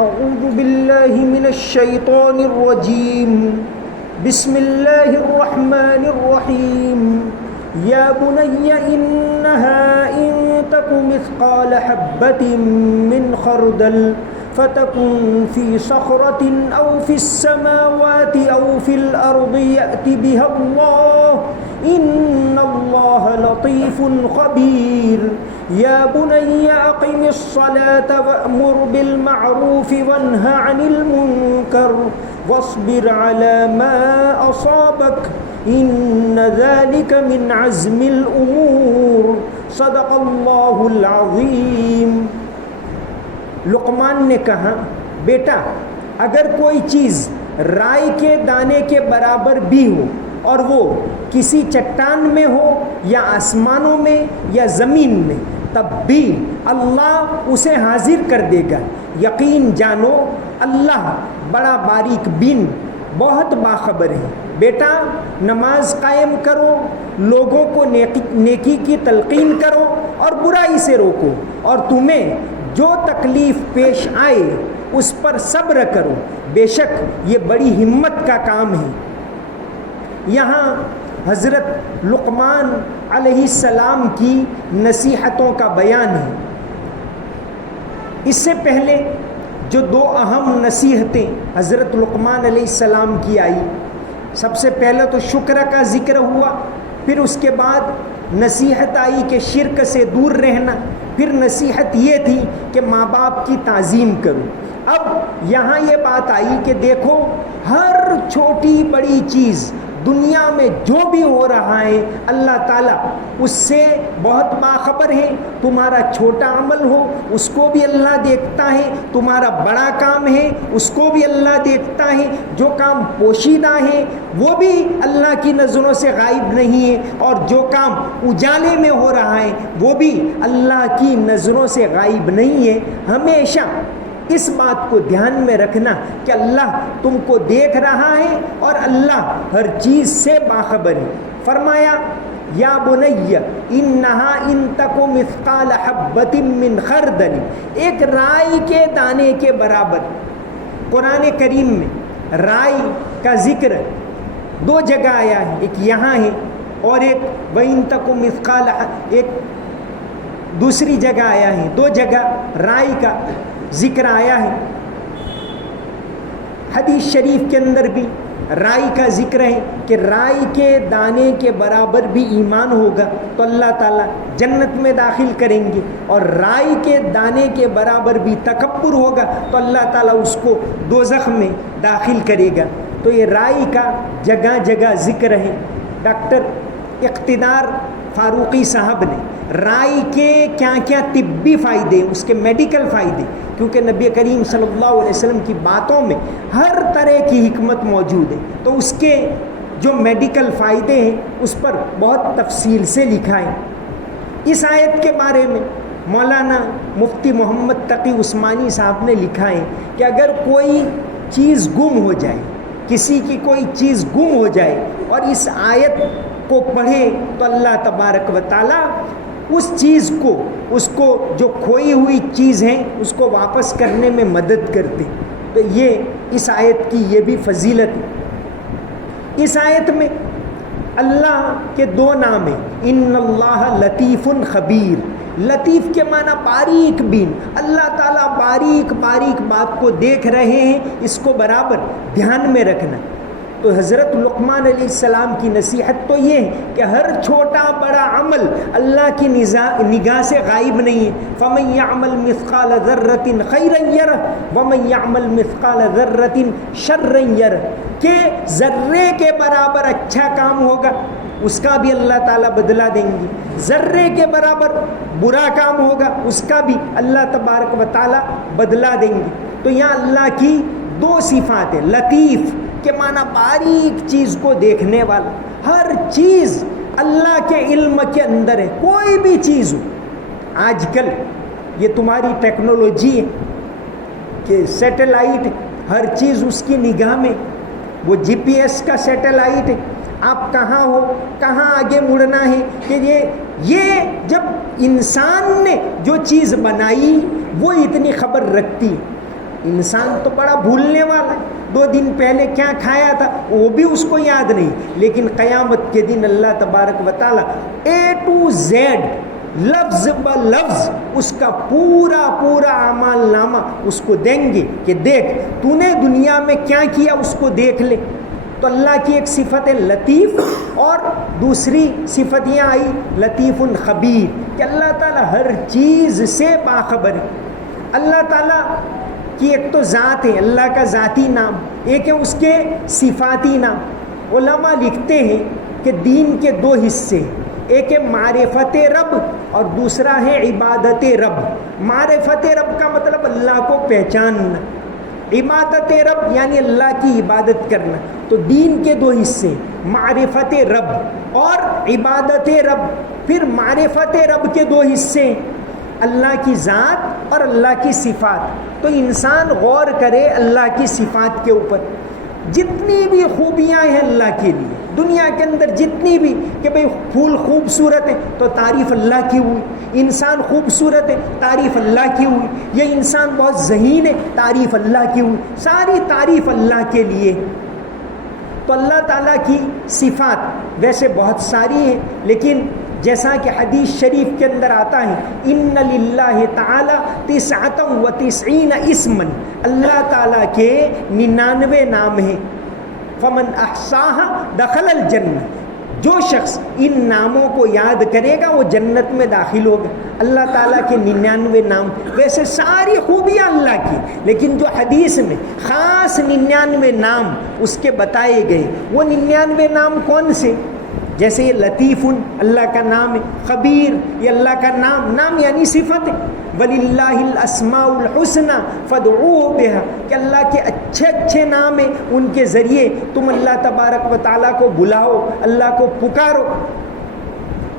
أعوذ بالله من الشيطان الرجيم بسم الله الرحمن الرحيم يا بني إنها إن تك مثقال حبة من خردل فتكن في صخرة أو في السماوات أو في الأرض يأت بها الله إن الله لطيف خبير يا بني أقم الصلاة وأمر بالمعروف وانه عن المنكر واصبر على ما أصابك إن ذلك من عزم الأمور صدق الله العظيم. لقمان نے کہا بیٹا اگر کوئی چیز رائی کے دانے کے برابر بھی ہو اور وہ کسی چٹان میں ہو یا آسمانوں میں یا زمین میں تب بھی اللہ اسے حاضر کر دے گا. یقین جانو اللہ بڑا باریک بین بہت باخبر ہے. بیٹا نماز قائم کرو, لوگوں کو نیکی کی تلقین کرو اور برائی سے روکو, اور تمہیں جو تکلیف پیش آئے اس پر صبر کرو, بے شک یہ بڑی ہمت کا کام ہے. یہاں حضرت لقمان علیہ السلام کی نصیحتوں کا بیان ہے. اس سے پہلے جو دو اہم نصیحتیں حضرت لقمان علیہ السلام کی آئی, سب سے پہلے تو شکر کا ذکر ہوا, پھر اس کے بعد نصیحت آئی کہ شرک سے دور رہنا, پھر نصیحت یہ تھی کہ ماں باپ کی تعظیم کرو. اب یہاں یہ بات آئی کہ دیکھو ہر چھوٹی بڑی چیز دنیا میں جو بھی ہو رہا ہے اللہ تعالیٰ اس سے بہت باخبر ہے. تمہارا چھوٹا عمل ہو اس کو بھی اللہ دیکھتا ہے, تمہارا بڑا کام ہے اس کو بھی اللہ دیکھتا ہے, جو کام پوشیدہ ہے وہ بھی اللہ کی نظروں سے غائب نہیں ہے, اور جو کام اجالے میں ہو رہا ہے وہ بھی اللہ کی نظروں سے غائب نہیں ہے. ہمیشہ اس بات کو دھیان میں رکھنا کہ اللہ تم کو دیکھ رہا ہے اور اللہ ہر چیز سے باخبر ہے. فرمایا یا بنی انہا ان تکو مثقال حبۃ من خردل, ایک رائی کے دانے کے برابر. قرآن کریم میں رائی کا ذکر دو جگہ آیا ہے, ایک یہاں ہے اور ایک وَإِن تَكُ مِثْقَالَ, ایک دوسری جگہ آیا ہے. دو جگہ رائی کا ذکر آیا ہے. حدیث شریف کے اندر بھی رائی کا ذکر ہے کہ رائی کے دانے کے برابر بھی ایمان ہوگا تو اللہ تعالیٰ جنت میں داخل کریں گے, اور رائی کے دانے کے برابر بھی تکبر ہوگا تو اللہ تعالیٰ اس کو دوزخ میں داخل کرے گا. تو یہ رائی کا جگہ جگہ ذکر ہے. ڈاکٹر اقتدار فاروقی صاحب نے رائی کے کیا کیا طبی فائدے, اس کے میڈیکل فائدے, کیونکہ نبی کریم صلی اللہ علیہ وسلم کی باتوں میں ہر طرح کی حکمت موجود ہے, تو اس کے جو میڈیکل فائدے ہیں اس پر بہت تفصیل سے لکھا ہے. اس آیت کے بارے میں مولانا مفتی محمد تقی عثمانی صاحب نے لکھا ہے کہ اگر کوئی چیز گم ہو جائے, کسی کی کوئی چیز گم ہو جائے اور اس آیت کو پڑھے تو اللہ تبارک و تعالیٰ اس چیز کو, اس کو جو کھوئی ہوئی چیز ہے اس کو واپس کرنے میں مدد کرتے. تو یہ اس آیت کی یہ بھی فضیلت ہے. اس آیت میں اللہ کے دو نام ہیں, ان اللہ لطیف خبیر. لطیف کے معنی باریک بین, اللہ تعالیٰ باریک باریک بات کو دیکھ رہے ہیں, اس کو برابر دھیان میں رکھنا. تو حضرت لقمان علیہ السلام کی نصیحت تو یہ ہے کہ ہر چھوٹا بڑا عمل اللہ کی نگاہ سے غائب نہیں ہے. فَمَن يَعْمَلْ مِثْقَالَ ذَرَّةٍ خَيْرًا يَرَهُ وَمَن يَعْمَلْ مِثْقَالَ ذَرَّةٍ شَرًّا يَرَهُ, کہ ذرے کے برابر اچھا کام ہوگا اس کا بھی اللہ تعالیٰ بدلہ دیں گے, ذرے کے برابر برا کام ہوگا اس کا بھی اللہ تبارک و تعالیٰ بدلہ دیں گے. تو یہاں اللہ کی دو صفات ہیں. لطیف کے معنی باریک چیز کو دیکھنے والا, ہر چیز اللہ کے علم کے اندر ہے, کوئی بھی چیز ہو. آج کل یہ تمہاری ٹیکنالوجی ہے کہ سیٹلائٹ ہر چیز اس کی نگاہ میں, وہ جی پی ایس کا سیٹلائٹ ہے, آپ کہاں ہو کہاں آگے مڑنا ہے. کہ یہ جب انسان نے جو چیز بنائی وہ اتنی خبر رکھتی. انسان تو بڑا بھولنے والا ہے، 2 دن پہلے کیا کھایا تھا وہ بھی اس کو یاد نہیں، لیکن قیامت کے دن اللہ تبارک و تعالیٰ A to Z لفظ ب لفظ اس کا پورا اعمال نامہ اس کو دیں گے کہ دیکھ تو نے دنیا میں کیا کیا، اس کو دیکھ لے۔ تو اللہ کی ایک صفت ہے لطیف، اور دوسری صفت یہ آئی لطیف خبیر کہ اللہ تعالیٰ ہر چیز سے باخبر ہے۔ اللہ تعالیٰ کی ایک تو ذات ہے، اللہ کا ذاتی نام، ایک ہے اس کے صفاتی نام۔ علماء لکھتے ہیں کہ دین کے 2 حصے ہیں، ایک ہے معرفت رب اور دوسرا ہے عبادت رب۔ معرفت رب کا مطلب اللہ کو پہچاننا، عبادت رب یعنی اللہ کی عبادت کرنا۔ تو دین کے 2 حصے، معرفت رب اور عبادت رب۔ پھر معرفت رب کے 2 حصے، اللہ کی ذات اور اللہ کی صفات۔ تو انسان غور کرے اللہ کی صفات کے اوپر، جتنی بھی خوبیاں ہیں اللہ کے لیے دنیا کے اندر، جتنی بھی کہ بھئی پھول خوبصورت ہے تو تعریف اللہ کی ہوئی، انسان خوبصورت ہے تعریف اللہ کی ہوئی، یہ انسان بہت ذہین ہے تعریف اللہ کی ہوئی، ساری تعریف اللہ کے لیے۔ تو اللہ تعالیٰ کی صفات ویسے بہت ساری ہیں، لیکن جیسا کہ حدیث شریف کے اندر آتا ہے ان للہ تعالی 99 اسما، اللہ تعالیٰ کے 99 نام ہیں۔ فمن احصاها دخل الجنہ، جو شخص ان ناموں کو یاد کرے گا وہ جنت میں داخل ہوگا۔ اللہ تعالیٰ کے 99 نام، ویسے ساری خوبیاں اللہ کی، لیکن جو حدیث میں خاص 99 نام اس کے بتائے گئے، وہ 99 نام کون سے؟ جیسے یہ لطیف اللہ کا نام ہے، خبیر یہ اللہ کا نام یعنی صفت ہے، وَلِلَّهِ الْأَسْمَاءُ الْحُسْنَى فَادْعُوهُ بِهَا کہ اللہ کے اچھے نام ہیں، ان کے ذریعے تم اللہ تبارک و تعالیٰ کو بلاؤ، اللہ کو پکارو۔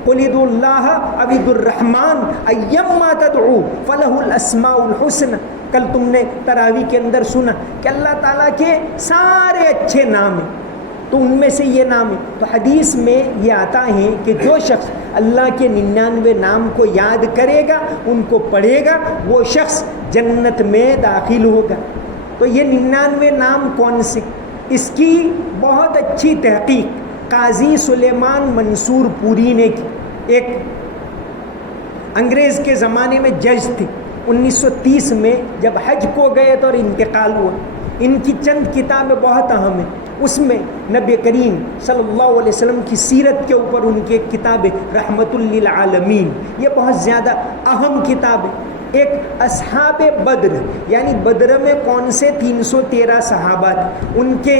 قُلِ ادْعُوا اللَّهَ أَوِ ادْعُوا الرَّحْمَٰنَ أَيَّمَّا تَدْعُوا فَلَهُ الْأَسْمَاءُ الْحُسْنَى۔ کل تم نے تراویح کے اندر سنا کہ اللہ تعالیٰ کے سارے اچھے نام ہیں، تو ان میں سے یہ نام ہے۔ تو حدیث میں یہ آتا ہے کہ جو شخص اللہ کے 99 نام کو یاد کرے گا، ان کو پڑھے گا، وہ شخص جنت میں داخل ہوگا۔ تو یہ 99 نام کون سے؟ اس کی بہت اچھی تحقیق قاضی سلیمان منصور پوری نے کی، ایک انگریز کے زمانے میں جج تھے، 1930 میں جب حج کو گئے تو اور انتقال ہوا۔ ان کی چند کتابیں بہت اہم ہیں، اس میں نبی کریم صلی اللہ علیہ وسلم کی سیرت کے اوپر ان کی ایک کتاب ہے رحمت للعالمین، یہ بہت زیادہ اہم کتاب ہے۔ ایک اصحاب بدر یعنی بدر میں کون سے 313 صحابہ تھے، ان کے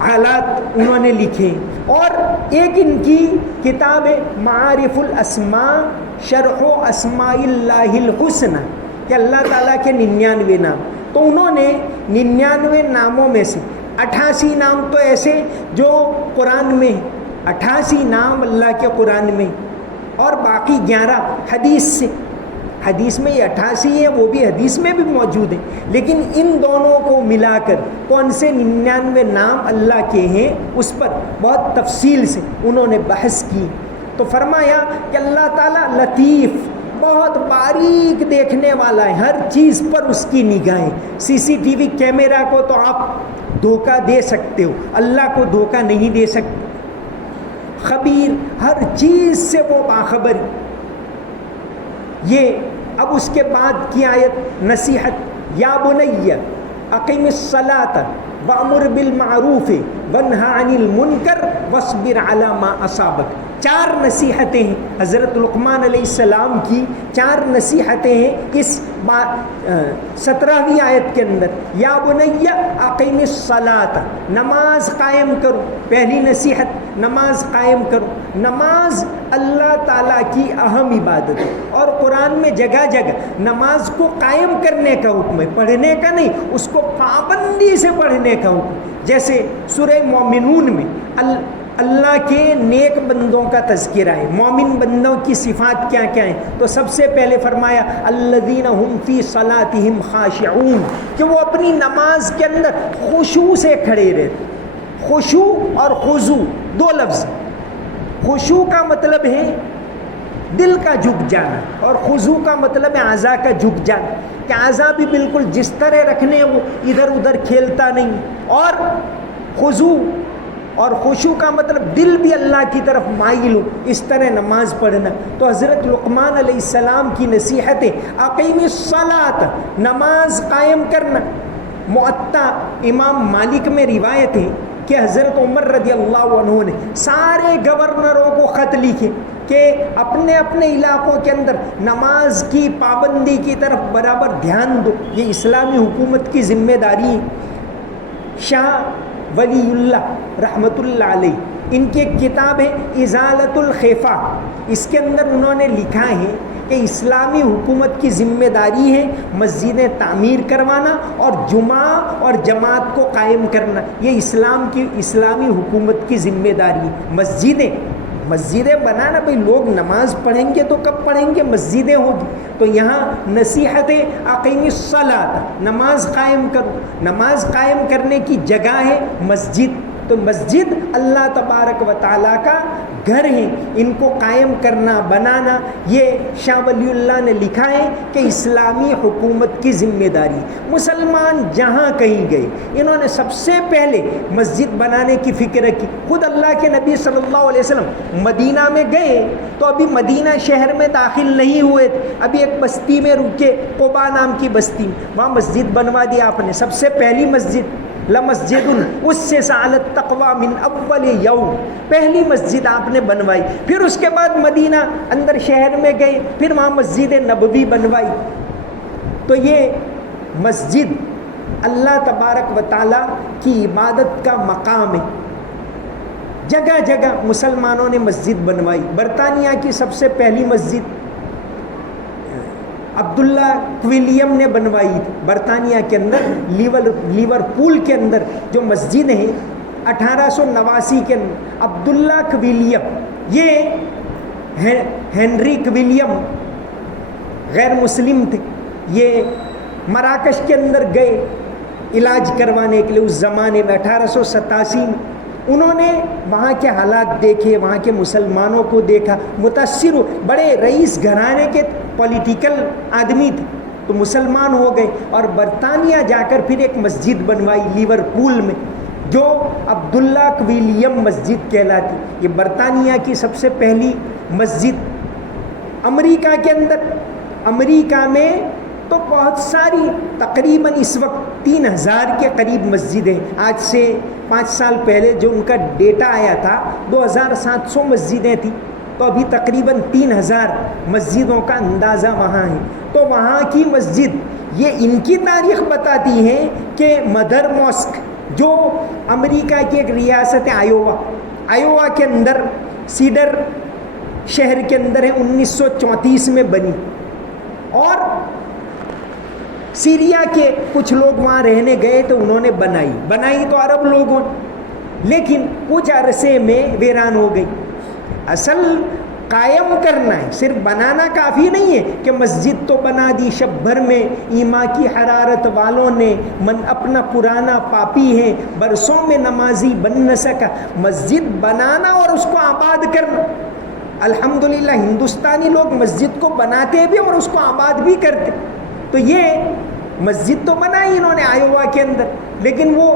حالات انہوں نے لکھے، اور ایک ان کی کتاب ہے معارف الاسماء شرح و اسماء اللہ الحسنى کہ اللہ تعالیٰ کے 99 نام۔ تو انہوں نے 99 ناموں میں سے 88 نام تو ایسے جو قرآن میں 88 نام اللہ کے قرآن میں، اور باقی 11 حدیث سے۔ حدیث میں یہ 88 ہے، وہ بھی حدیث میں بھی موجود ہیں، لیکن ان دونوں کو ملا کر کون سے 99 نام اللہ کے ہیں اس پر بہت تفصیل سے انہوں نے بحث کی۔ تو فرمایا کہ اللہ تعالیٰ لطیف، بہت باریک دیکھنے والا ہے، ہر چیز پر اس کی نگاہیں۔ CCTV کیمرہ کو تو آپ دھوکہ دے سکتے ہو، اللہ کو دھوکہ نہیں دے سکتے۔ خبیر، ہر چیز سے وہ باخبر۔ یہ اب اس کے بعد کی آیت نصیحت، یا بنی اقم الصلاۃ وامر بالمعروف وانہا عن المنکر واصبر علی ما اصابک۔ 4 نصیحتیں ہیں حضرت لقمان علیہ السلام کی، 4 نصیحتیں ہیں اس 17ویں آیت کے اندر۔ یا بنی اقم الصلاۃ، نماز قائم کرو، پہلی نصیحت نماز قائم کرو۔ نماز اللہ تعالیٰ کی اہم عبادت ہے، اور قرآن میں جگہ جگہ نماز کو قائم کرنے کا حکم ہے، پڑھنے کا نہیں، اس کو پابندی سے پڑھنے کا حکم۔ جیسے سورہ مومنون میں اللہ کے نیک بندوں کا تذکرہ ہے، مومن بندوں کی صفات کیا کیا ہیں، تو سب سے پہلے فرمایا الذین هم فی صلاتہم خاشعون، کہ وہ اپنی نماز کے اندر خشوع سے کھڑے رہتے۔ خشوع اور خضوع 2 لفظ۔ خشوع کا مطلب ہے دل کا جھک جانا، اور خضوع کا مطلب ہے اعضاء کا جھک جانا، کہ اعضاء بھی بالکل جس طرح رکھنے وہ ادھر ادھر کھیلتا نہیں، اور خضوع اور خشوع کا مطلب دل بھی اللہ کی طرف مائل ہو، اس طرح نماز پڑھنا۔ تو حضرت لقمان علیہ السلام کی نصیحت اقیم الصلاۃ، نماز قائم کرنا۔ معطا امام مالک میں روایت ہے کہ حضرت عمر رضی اللہ عنہ نے سارے گورنروں کو خط لکھے کہ اپنے اپنے علاقوں کے اندر نماز کی پابندی کی طرف برابر دھیان دو، یہ اسلامی حکومت کی ذمہ داری ہے۔ شاہ ولی اللہ رحمۃ اللہ علیہ، ان کی ایک کتاب ہے ازالۃ الخفا، اس کے اندر انہوں نے لکھا ہے کہ اسلامی حکومت کی ذمہ داری ہے مسجدیں تعمیر کروانا اور جمعہ اور جماعت کو قائم کرنا، یہ اسلامی حکومت کی ذمہ داری ہے۔ مسجدیں بنانا، بھئی لوگ نماز پڑھیں گے تو کب پڑھیں گے، مسجدیں ہوگی۔ تو یہاں نصیحت اقیم الصلاۃ، نماز قائم کرو۔ نماز قائم کرنے کی جگہ ہے مسجد، تو مسجد اللہ تبارک و تعالیٰ کا گھر ہے، ان کو قائم کرنا بنانا یہ شاہ ولی اللہ نے لکھا ہے کہ اسلامی حکومت کی ذمہ داری۔ مسلمان جہاں کہیں گئے انہوں نے سب سے پہلے مسجد بنانے کی فکر کی۔ خود اللہ کے نبی صلی اللہ علیہ وسلم مدینہ میں گئے تو ابھی مدینہ شہر میں داخل نہیں ہوئے، ابھی ایک بستی میں رکے، قباء نام کی بستی، وہاں مسجد بنوا دی آپ نے، سب سے پہلی مسجد لمسجد اسس علی التقوی من اول یوم، پہلی مسجد آپ نے بنوائی۔ پھر اس کے بعد مدینہ اندر شہر میں گئے، پھر وہاں مسجد نبوی بنوائی۔ تو یہ مسجد اللہ تبارک و تعالیٰ کی عبادت کا مقام ہے، جگہ جگہ مسلمانوں نے مسجد بنوائی۔ برطانیہ کی سب سے پہلی مسجد عبداللہ کویلیم نے بنوائی تھی، برطانیہ کے اندر لیورپول کے اندر جو مسجد ہے 1889 کے اندر عبداللہ کویلیم، یہ ہنری کویلیم غیر مسلم تھے، یہ مراکش کے اندر گئے علاج کروانے کے لیے اس زمانے میں 1887 میں۔ انہوں نے وہاں کے حالات دیکھے، وہاں کے مسلمانوں کو دیکھا، متاثر ہو، بڑے رئیس گھرانے کے پولیٹیکل آدمی تھے تو مسلمان ہو گئے، اور برطانیہ جا کر پھر ایک مسجد بنوائی لیورپول میں جو عبداللہ کویلیم مسجد کہلاتی۔ یہ برطانیہ کی سب سے پہلی مسجد۔ امریکہ کے اندر، امریکہ میں تو بہت ساری، تقریباً اس وقت 3000 کے قریب مسجدیں، آج سے 5 سال پہلے جو ان کا ڈیٹا آیا تھا 2700 مسجدیں تھیں، تو ابھی تقریباً 3000 مسجدوں کا اندازہ وہاں ہے۔ تو وہاں کی مسجد یہ ان کی تاریخ بتاتی ہے کہ مدر ماسک جو امریکہ کی ایک ریاست ہے آیووا کے اندر سیڈر شہر کے اندر ہے، 1934 میں بنی، اور سیریا کے کچھ لوگ وہاں رہنے گئے تو انہوں نے بنائی تو عرب لوگوں، لیکن کچھ عرصے میں ویران ہو گئی۔ اصل قائم کرنا ہے، صرف بنانا کافی نہیں ہے کہ مسجد تو بنا دی، شب بھر میں ایمان کی حرارت والوں نے، من اپنا پرانا پاپی ہے، برسوں میں نمازی بن نہ سکا۔ مسجد بنانا اور اس کو آباد کرنا، الحمدللہ ہندوستانی لوگ مسجد کو بناتے بھی اور اس کو آباد بھی کرتے۔ تو یہ مسجد تو بنائی انہوں نے آیووا کے اندر، لیکن وہ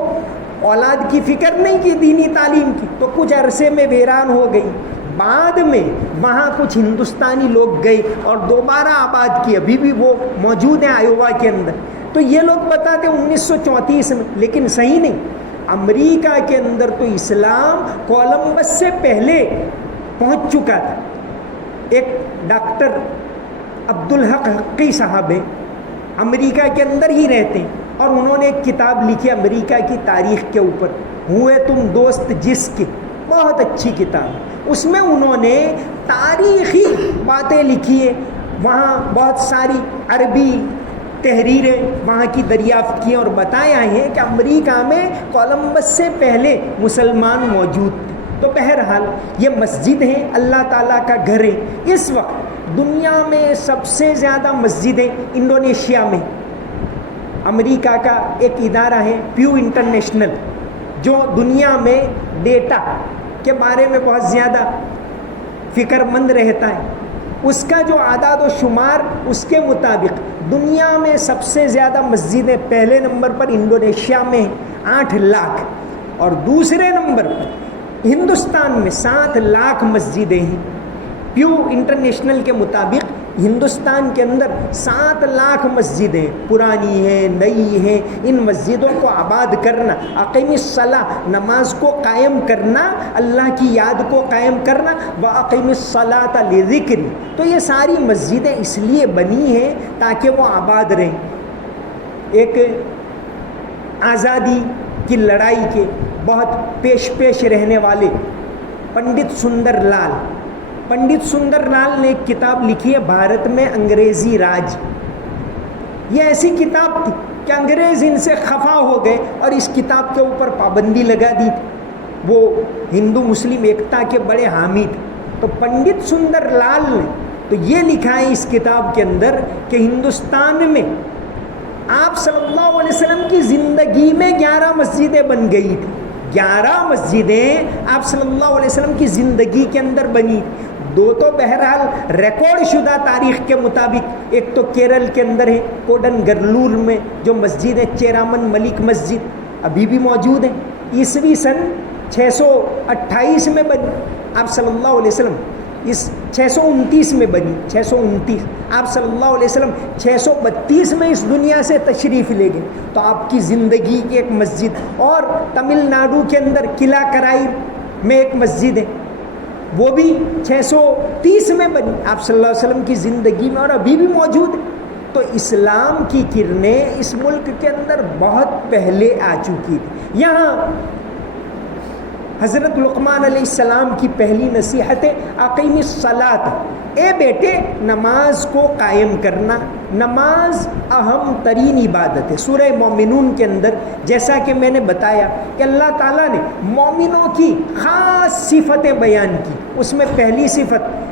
اولاد کی فکر نہیں کی، دینی تعلیم کی، تو کچھ عرصے میں ویران ہو گئی۔ بعد میں وہاں کچھ ہندوستانی لوگ گئے اور دوبارہ آباد کی، ابھی بھی وہ موجود ہیں آیووا کے اندر۔ تو یہ لوگ بتاتے 1934 میں، لیکن صحیح نہیں۔ امریکہ کے اندر تو اسلام کولمبس سے پہلے پہنچ چکا تھا۔ ایک ڈاکٹر عبدالحق حقی صاحب ہیں، امریکہ کے اندر ہی رہتے ہیں، اور انہوں نے ایک کتاب لکھی امریکہ کی تاریخ کے اوپر، ہوئے تم دوست جس کے، بہت اچھی کتاب۔ اس میں انہوں نے تاریخی باتیں لکھی ہیں، وہاں بہت ساری عربی تحریریں وہاں کی دریافت کی اور بتایا ہے کہ امریکہ میں کولمبس سے پہلے مسلمان موجود تھے۔ تو بہرحال یہ مسجد ہے، اللہ تعالیٰ کا گھر ہے۔ اس وقت دنیا میں سب سے زیادہ مسجدیں انڈونیشیا میں، امریکہ کا ایک ادارہ ہے پیو انٹرنیشنل جو دنیا میں ڈیٹا کے بارے میں بہت زیادہ فکر مند رہتا ہے، اس کا جو اعداد و شمار اس کے مطابق دنیا میں سب سے زیادہ مسجدیں پہلے نمبر پر انڈونیشیا میں 8 لاکھ اور دوسرے نمبر پر ہندوستان میں 7 لاکھ مسجدیں ہیں. پیو انٹرنیشنل کے مطابق ہندوستان کے اندر 7 لاکھ مسجدیں پرانی ہیں، نئی ہیں. ان مسجدوں کو آباد کرنا، اقیم الصلاۃ نماز کو قائم کرنا، اللہ کی یاد کو قائم کرنا، واقیم الصلاۃ لذکری، تو یہ ساری مسجدیں اس لیے بنی ہیں تاکہ وہ آباد رہیں. ایک آزادی کی لڑائی کے بہت پیش رہنے والے پنڈت سندر لال نے ایک کتاب لکھی ہے بھارت میں انگریزی راج. یہ ایسی کتاب تھی کہ انگریز ان سے خفا ہو گئے اور اس کتاب کے اوپر پابندی لگا دی تھی. وہ ہندو مسلم ایکتا کے بڑے حامی تھے. تو پنڈت سندر لال نے تو یہ لکھا ہے اس کتاب کے اندر کہ ہندوستان میں آپ صلی اللہ علیہ وسلم کی زندگی میں 11 مسجدیں بن گئی تھی. 11 مسجدیں آپ صلی اللہ علیہ وسلم کی زندگی کے اندر بنی. 2 تو بہرحال ریکارڈ شدہ تاریخ کے مطابق، ایک تو کیرل کے اندر ہے کوڈنگلور میں جو مسجد ہے چیرامن ملک مسجد ابھی بھی موجود ہے. عیسوی سن 628 میں بنی. آپ صلی اللہ علیہ وسلم اس 629 میں بنی. 629 آپ صلی اللہ علیہ وسلم 632 میں اس دنیا سے تشریف لے گئے. تو آپ کی زندگی کی ایک مسجد. اور تمل ناڈو کے اندر قلعہ کرائی میں ایک مسجد ہے، وہ بھی 630 میں بنی آپ صلی اللہ علیہ وسلم کی زندگی میں اور ابھی بھی موجود ہے. تو اسلام کی کرنیں اس ملک کے اندر بہت پہلے آ چکی تھی. یہاں حضرت لقمان علیہ السلام کی پہلی نصیحت ہے اقیم الصلاۃ، اے بیٹے نماز کو قائم کرنا. نماز اہم ترین عبادت ہے. سورہ مومنون کے اندر جیسا کہ میں نے بتایا کہ اللہ تعالیٰ نے مومنوں کی خاص صفتیں بیان کی. اس میں پہلی صفت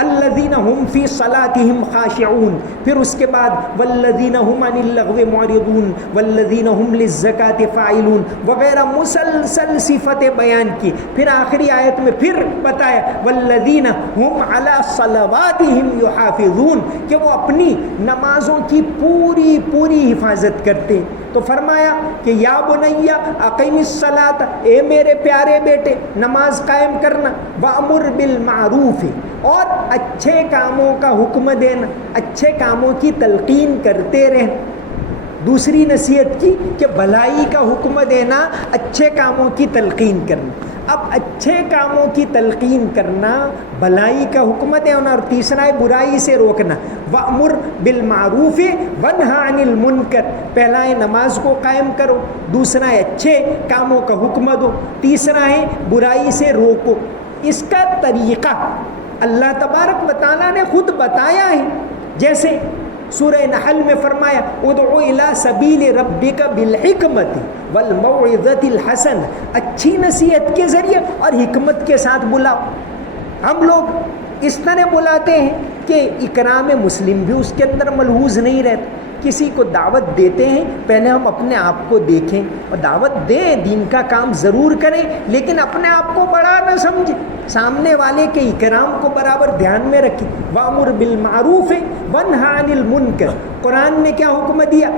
الذین ہم فی صلاتہم خاشعون، پھر اس کے بعد والذین ہم عن اللغو معرضون والذین ہم للزکاۃ فاعلون وغیرہ مسلسل صفتیں بیان کی. پھر آخری آیت میں پھر بتایا والذین ہم علی صلواتہم یحافظون، کہ وہ اپنی نمازوں کی پوری حفاظت کرتے. تو فرمایا کہ یا بنیا اقیم الصلاۃ، اے میرے پیارے بیٹے نماز قائم کرنا، وامر بالمعروف، اور اچھے کاموں کا حکم دینا، اچھے کاموں کی تلقین کرتے رہنا. دوسری نصیحت کی کہ بھلائی کا حکم دینا، اچھے کاموں کی تلقین کرنا. اب اچھے کاموں کی تلقین کرنا، بھلائی کا حکم دینا، اور تیسرا ہے برائی سے روکنا. وَأْمُرْ بِالْمَعْرُوفِ وَانْهَ عَنِ الْمُنْكَرِ، پہلا ہے نماز کو قائم کرو، دوسرا ہے اچھے کاموں کا حکم دو، تیسرا ہے برائی سے روکو. اس کا طریقہ اللہ تبارک و تعالیٰ نے خود بتایا ہے. جیسے سورہ نحل میں فرمایا ادعو الی سبیل ربک بالحکمت والموعظۃ الحسن، اچھی نصیحت کے ذریعے اور حکمت کے ساتھ بلاؤ. ہم لوگ اس طرح بلاتے ہیں کہ اکرام مسلم بھی اس کے اندر ملحوظ نہیں رہتا. کسی کو دعوت دیتے ہیں پہلے ہم اپنے آپ کو دیکھیں اور دعوت دیں، دین کا کام ضرور کریں، لیکن اپنے آپ کو بڑا نہ سمجھیں، سامنے والے کے اکرام کو برابر دھیان میں رکھیں. وَأْمُرْ بِالْمَعْرُوفِ وَانْهَ عَنِ الْمُنْكَرِ، قرآن نے کیا حکم دیا؟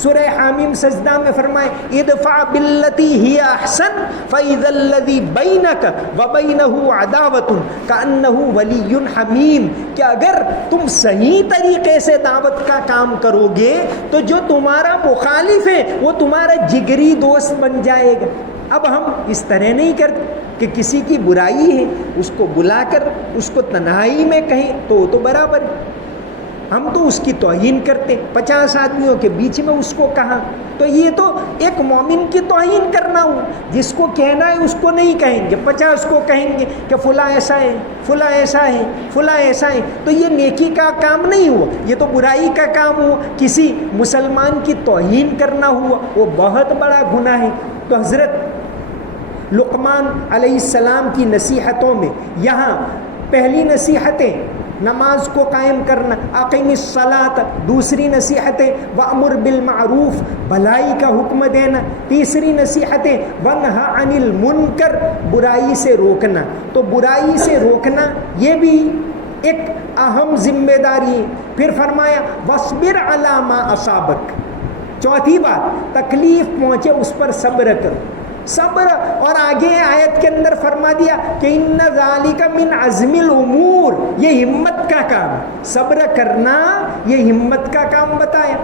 سورہ حامیم سجدہ میں فرمائے ادفع باللتی ہی احسن فاذا الذی بینک وبینہ عداوۃ کانہ ولی حمیم، کہ اگر تم صحیح طریقے سے دعوت کا کام کرو گے تو جو تمہارا مخالف ہے وہ تمہارا جگری دوست بن جائے گا. اب ہم اس طرح نہیں کرتے کہ کسی کی برائی ہے اس کو بلا کر اس کو تنہائی میں کہیں تو برابر، ہم تو اس کی توہین کرتے. 50 آدمیوں کے بیچ میں اس کو کہا تو یہ تو ایک مومن کی توہین کرنا ہو. جس کو کہنا ہے اس کو نہیں کہیں گے، 50 کو کہیں گے کہ فلاں ایسا ہے، فلاں ایسا ہے، فلاں ایسا ہے. تو یہ نیکی کا کام نہیں ہوا، یہ تو برائی کا کام ہوا. کسی مسلمان کی توہین کرنا ہوا، وہ بہت بڑا گناہ ہے. تو حضرت لقمان علیہ السلام کی نصیحتوں میں یہاں پہلی نصیحتیں نماز کو قائم کرنا، اقیم الصلاۃ، دوسری نصیحتیں وامر بالمعروف، بھلائی کا حکم دینا، تیسری نصیحتیں ونہی عن المنکر، برائی سے روکنا. تو برائی سے روکنا یہ بھی ایک اہم ذمہ داری ہے۔ پھر فرمایا وَاصْبِرْ عَلَىٰ مَا أَصَابَكَ، چوتھی بات تکلیف پہنچے اس پر صبر کرو، صبر۔ اور آگے آیت کے اندر فرما دیا کہ ان ذالک من عزم الامور، یہ ہمت کا کام، صبر کرنا یہ ہمت کا کام بتایا۔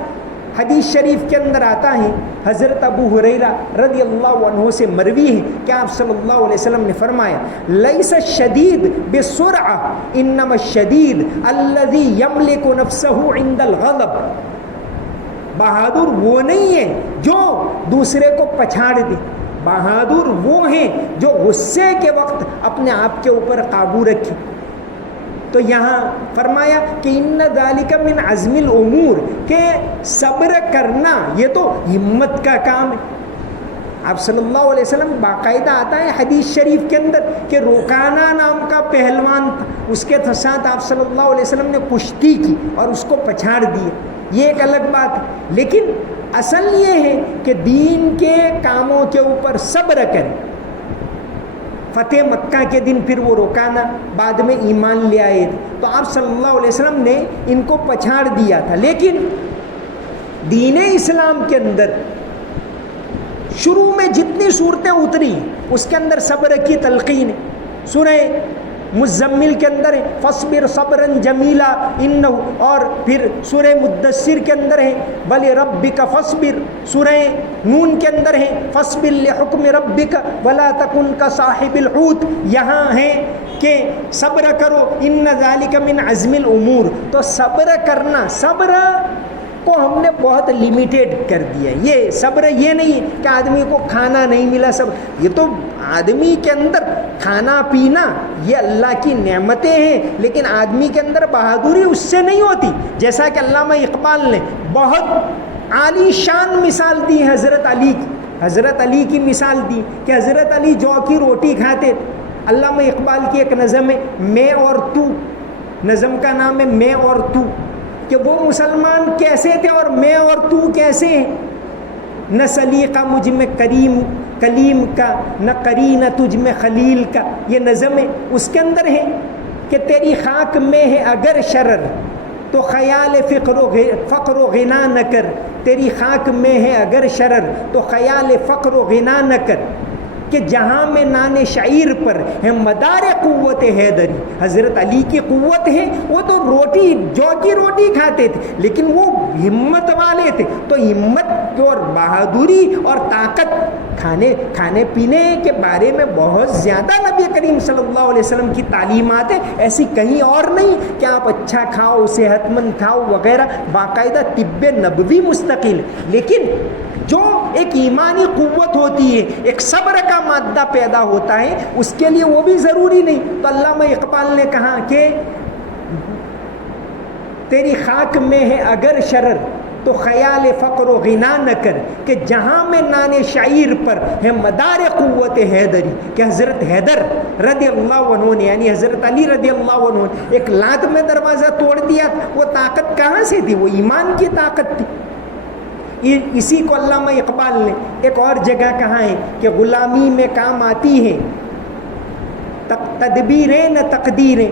حدیث شریف کے اندر آتا ہے، حضرت ابو ہریرہ رضی اللہ عنہ سے مروی ہے کہ آپ صلی اللہ علیہ وسلم نے فرمایا لیس الشدید بسرعہ انما الشدید الذی یملک نفسہ عند الغضب، بہادر وہ نہیں ہے جو دوسرے کو پچھاڑ دے، بہادر وہ ہیں جو غصے کے وقت اپنے آپ کے اوپر قابو رکھے۔ تو یہاں فرمایا کہ ان ذالک من عزم الامور، کہ صبر کرنا یہ تو ہمت کا کام ہے۔ آپ صلی اللہ علیہ وسلم باقاعدہ آتا ہے حدیث شریف کے اندر کہ روکانہ نام کا پہلوان تھا، اس کے ساتھ آپ صلی اللہ علیہ وسلم نے کشتی کی اور اس کو پچھاڑ دیا، یہ ایک الگ بات ہے، لیکن اصل یہ ہے کہ دین کے کاموں کے اوپر صبر کریں۔ فتح مکہ کے دن پھر وہ روکانا بعد میں ایمان لے آئے تھے، تو آپ صلی اللہ علیہ وسلم نے ان کو پچھاڑ دیا تھا، لیکن دین اسلام کے اندر شروع میں جتنی صورتیں اتری اس کے اندر صبر کی تلقین ہے۔ سورہ مزمل کے اندر ہے فصبر صبرا جمیلا انہ، اور پھر سورہ مدثر کے اندر ہے ولربک فصبر، سورہ نون کے اندر ہے فصبر لحکم ربک ولا تکن کصاحب الحوت، یہاں ہے کہ صبر کرو ان ذالک من عزم الامور۔ تو صبر کرنا، صبر کو ہم نے بہت لیمیٹیڈ کر دیا ہے۔ یہ صبر یہ نہیں کہ آدمی کو کھانا نہیں ملا صبر، یہ تو آدمی کے اندر کھانا پینا یہ اللہ کی نعمتیں ہیں، لیکن آدمی کے اندر بہادری اس سے نہیں ہوتی۔ جیسا کہ علامہ اقبال نے بہت عالی شان مثال دی حضرت علی کی، حضرت علی کی مثال دی کہ حضرت علی جو کی روٹی کھاتے۔ علامہ اقبال کی ایک نظم ہے میں اور تو، نظم کا نام ہے میں اور تو، کہ وہ مسلمان کیسے تھے اور میں اور تو کیسے ہیں۔ نہ سلیقہ مجھ میں کلیم کا، نہ قرینہ تجھ میں خلیل کا، یہ نظم ہے۔ اس کے اندر ہے کہ تیری خاک میں ہے اگر شرر تو خیال فقر و غنا نہ کر، تیری خاک میں ہے اگر شرر تو خیال فقر و غنا نہ کر، کہ جہاں میں نان شعیر پر ہے مدار قوت حیدری۔ حضرت علی کی قوت ہے، وہ تو روٹی جو کی روٹی کھاتے تھے، لیکن وہ ہمت والے تھے۔ تو ہمت اور بہادری اور طاقت کھانے پینے کے بارے میں بہت زیادہ نبی کریم صلی اللہ علیہ وسلم کی تعلیمات ہیں، ایسی کہیں اور نہیں کہ آپ اچھا کھاؤ، صحت مند کھاؤ وغیرہ، باقاعدہ طب نبوی مستقل۔ لیکن جو ایک ایمانی قوت ہوتی ہے، ایک صبر کا مادہ پیدا ہوتا ہے، اس کے لیے وہ بھی ضروری نہیں۔ تو علامہ اقبال نے کہا کہ تیری خاک میں ہے اگر شرر تو خیال فقر و غنا نہ کر، کہ جہاں میں نان شعیر پر ہے مدار قوت حیدری، کہ حضرت حیدر رضی اللہ عنہ نے، یعنی حضرت علی رضی اللہ عنہ نے ایک لات میں دروازہ توڑ دیا، وہ طاقت کہاں سے تھی؟ وہ ایمان کی طاقت تھی۔ اسی کو علامہ اقبال نے ایک اور جگہ کہا ہے کہ غلامی میں کام آتی ہے تدبیریں نہ تقدیریں،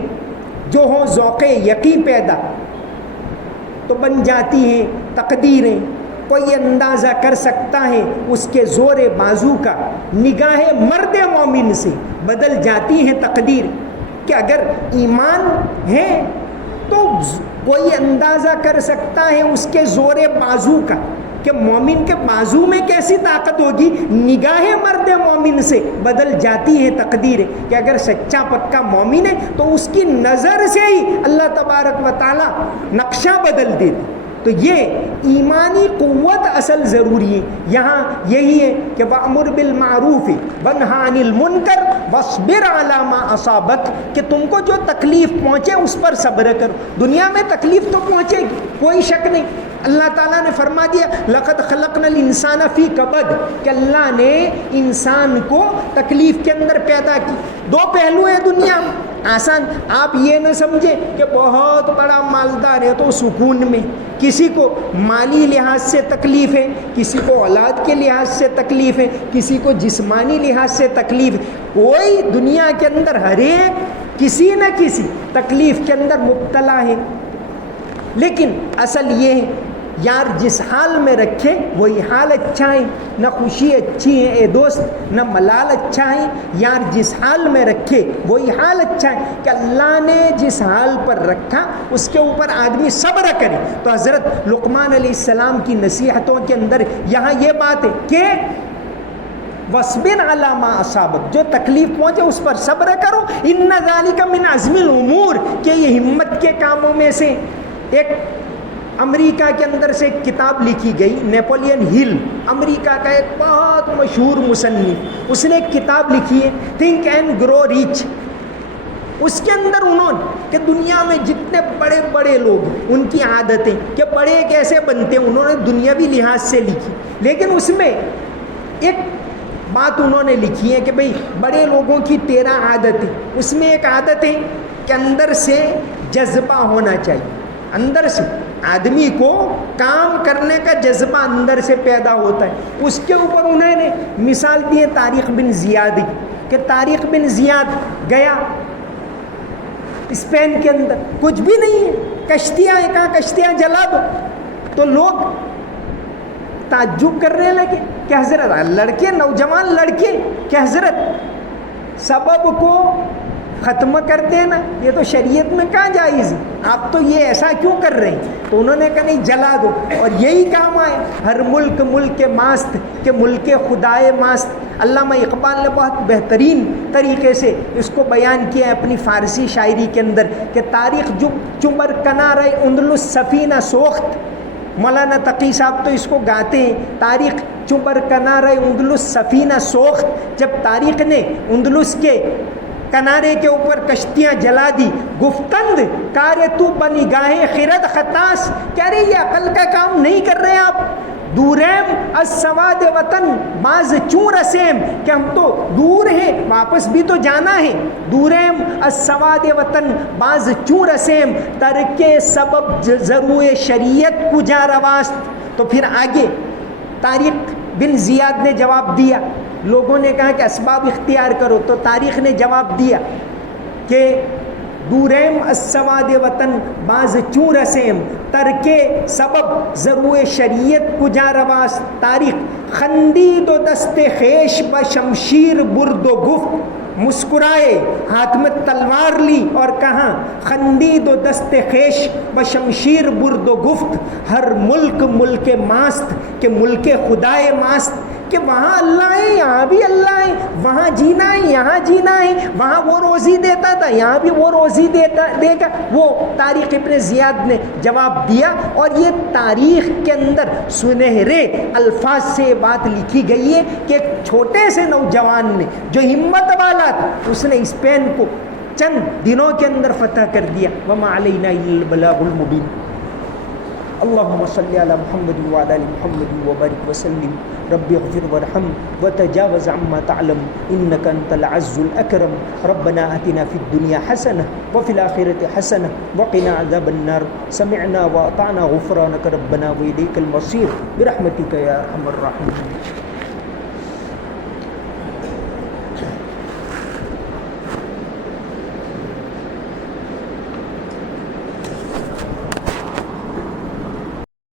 جو ہوں ذوق یقین پیدا تو بن جاتی ہیں تقدیریں، کوئی اندازہ کر سکتا ہے اس کے زور بازو کا، نگاہ مرد مومن سے بدل جاتی ہیں تقدیر۔ کہ اگر ایمان ہے تو کوئی اندازہ کر سکتا ہے اس کے زور بازو کا، کہ مومن کے بازو میں کیسی طاقت ہوگی، نگاہ مرد مومن سے بدل جاتی ہے تقدیر۔ کہ اگر سچا پکا مومن ہے تو اس کی نظر سے ہی اللہ تبارک و تعالی نقشہ بدل دیتے۔ تو یہ ایمانی قوت اصل ضروری ہے۔ یہاں یہی ہے کہ وَأْمُرْ بِالْمَعْرُوفِ وَانْهَ عَنِ الْمُنْكَرِ وَاصْبِرْ عَلَىٰ مَا أَصَابَكَ، کہ تم کو جو تکلیف پہنچے اس پر صبر کرو۔ دنیا میں تکلیف تو پہنچے گی، کوئی شک نہیں۔ اللہ تعالیٰ نے فرما دیا لَقَدْ خَلَقْنَا الْإِنسَانَ فِي كَبَدٍ، کہ اللہ نے انسان کو تکلیف کے اندر پیدا کی۔ دو پہلو ہیں دنیا میں، آسان، آپ یہ نہ سمجھے کہ بہت بڑا مالدار ہے تو سکون میں، کسی کو مالی لحاظ سے تکلیف ہے، کسی کو اولاد کے لحاظ سے تکلیف ہے، کسی کو جسمانی لحاظ سے تکلیف ہے۔ کوئی دنیا کے اندر ہر ایک کسی نہ کسی تکلیف کے اندر مبتلا ہے، لیکن اصل یہ ہے یار جس حال میں رکھے وہی حال اچھا ہے، نہ خوشی اچھی ہے اے دوست، نہ ملال اچھا ہے، یار جس حال میں رکھے وہی حال اچھا ہے کہ اللہ نے جس حال پر رکھا اس کے اوپر آدمی صبر کرے۔ تو حضرت لقمان علیہ السلام کی نصیحتوں کے اندر یہاں یہ بات ہے کہ وَاصْبِرْ عَلَىٰ مَا أَصَابَكَ، جو تکلیف پہنچے اس پر صبر کرو، إِنَّ ذَلِكَ مِنْ عَزْمِ الْأُمُورِ، کہ یہ ہمت کے کاموں میں سے ایک۔ امریکہ کے اندر سے ایک کتاب لکھی گئی، نیپولین ہل، امریکہ کا ایک بہت مشہور مصنف، اس نے ایک کتاب لکھی ہے تھنک اینڈ گرو ریچ۔ اس کے اندر انہوں نے کہ دنیا میں جتنے بڑے بڑے لوگ ہیں ان کی عادتیں کہ بڑے کیسے بنتے ہیں انہوں نے دنیاوی لحاظ سے لکھی، لیکن اس میں ایک بات انہوں نے لکھی ہے کہ بھئی بڑے لوگوں کی 13 عادتیں، اس میں ایک عادت ہے کہ اندر سے جذبہ ہونا چاہیے، اندر سے آدمی کو کام کرنے کا جذبہ اندر سے پیدا ہوتا ہے۔ اس کے اوپر انہوں نے مثال دی ہے طارق بن زیاد کہ طارق بن زیاد گیا اسپین کے اندر، کچھ بھی نہیں ہے، کشتیاں ہیں، کہاں کشتیاں جلا دو، تو لوگ تعجب کرنے لگے کہ حضرت لڑکے، نوجوان لڑکے کہ حضرت سبب کو ختم کر دینا یہ تو شریعت میں کہاں جائز ہے، آپ تو یہ ایسا کیوں کر رہے ہیں؟ تو انہوں نے کہا نہیں جلا دو، اور یہی کام آئے۔ ہر ملک ملک ماست کہ ملک خدائے ماست، علامہ اقبال نے بہت بہترین طریقے سے اس کو بیان کیا ہے اپنی فارسی شاعری کے اندر کہ تاریخ چمر کنارہ اندلس سفینہ سوخت، مولانا تقی صاحب تو اس کو گاتے ہیں، تاریخ چمر کنارہ اندلس سفینہ سوخت، جب تاریخ نے اندلس کے کنارے کے اوپر کشتیاں جلا دی، گفتند کار تو بنی گاہیں خرد خطاس، کہہ رہے یہ عقل کا کام نہیں کر رہے آپ، دوریم از سواد وطن باز چوں رسیم، کہ ہم تو دور ہیں واپس بھی تو جانا ہے، دوریم از سواد وطن باز چوں رسیم، ترک سبب ضرور شریعت کجا رواست۔ تو پھر آگے طارق بن زیاد نے جواب دیا، لوگوں نے کہا کہ اسباب اختیار کرو، تو تاریخ نے جواب دیا کہ دوریم السواد وطن باز چوں رسیم، ترک سبب ضرور شریعت کجا رواست، تاریخ خندید و دست خیش بشمشیر برد و گفت، مسکرائے ہاتھ میں تلوار لی اور کہاں خندید و دست خیش بشمشیر برد و گفت، ہر ملک ملک ماست کہ ملک خدائے ماست، کہ وہاں اللہ ہے یہاں بھی اللہ ہے، وہاں جینا ہے یہاں جینا ہے، وہاں وہ روزی دیتا تھا یہاں بھی وہ روزی دے گا۔ وہ طارق ابن زیاد نے جواب دیا، اور یہ تاریخ کے اندر سنہرے الفاظ سے بات لکھی گئی ہے کہ ایک چھوٹے سے نوجوان نے جو ہمت والا تھا اس نے اسپین کو چند دنوں کے اندر فتح کر دیا۔ وما علینا الا البلاغ المبین۔ اللهم صل على محمد وعلى ال محمد وبارك وسلم، رب اغفر وارحم وتجاوز عما تعلم انك انت العز الاكرم، ربنا اتنا في الدنيا حسنه وفي الاخره حسنه وقنا عذاب النار، سمعنا واطعنا غفرانك ربنا واليك المصير برحمتك يا ارحم الراحمين۔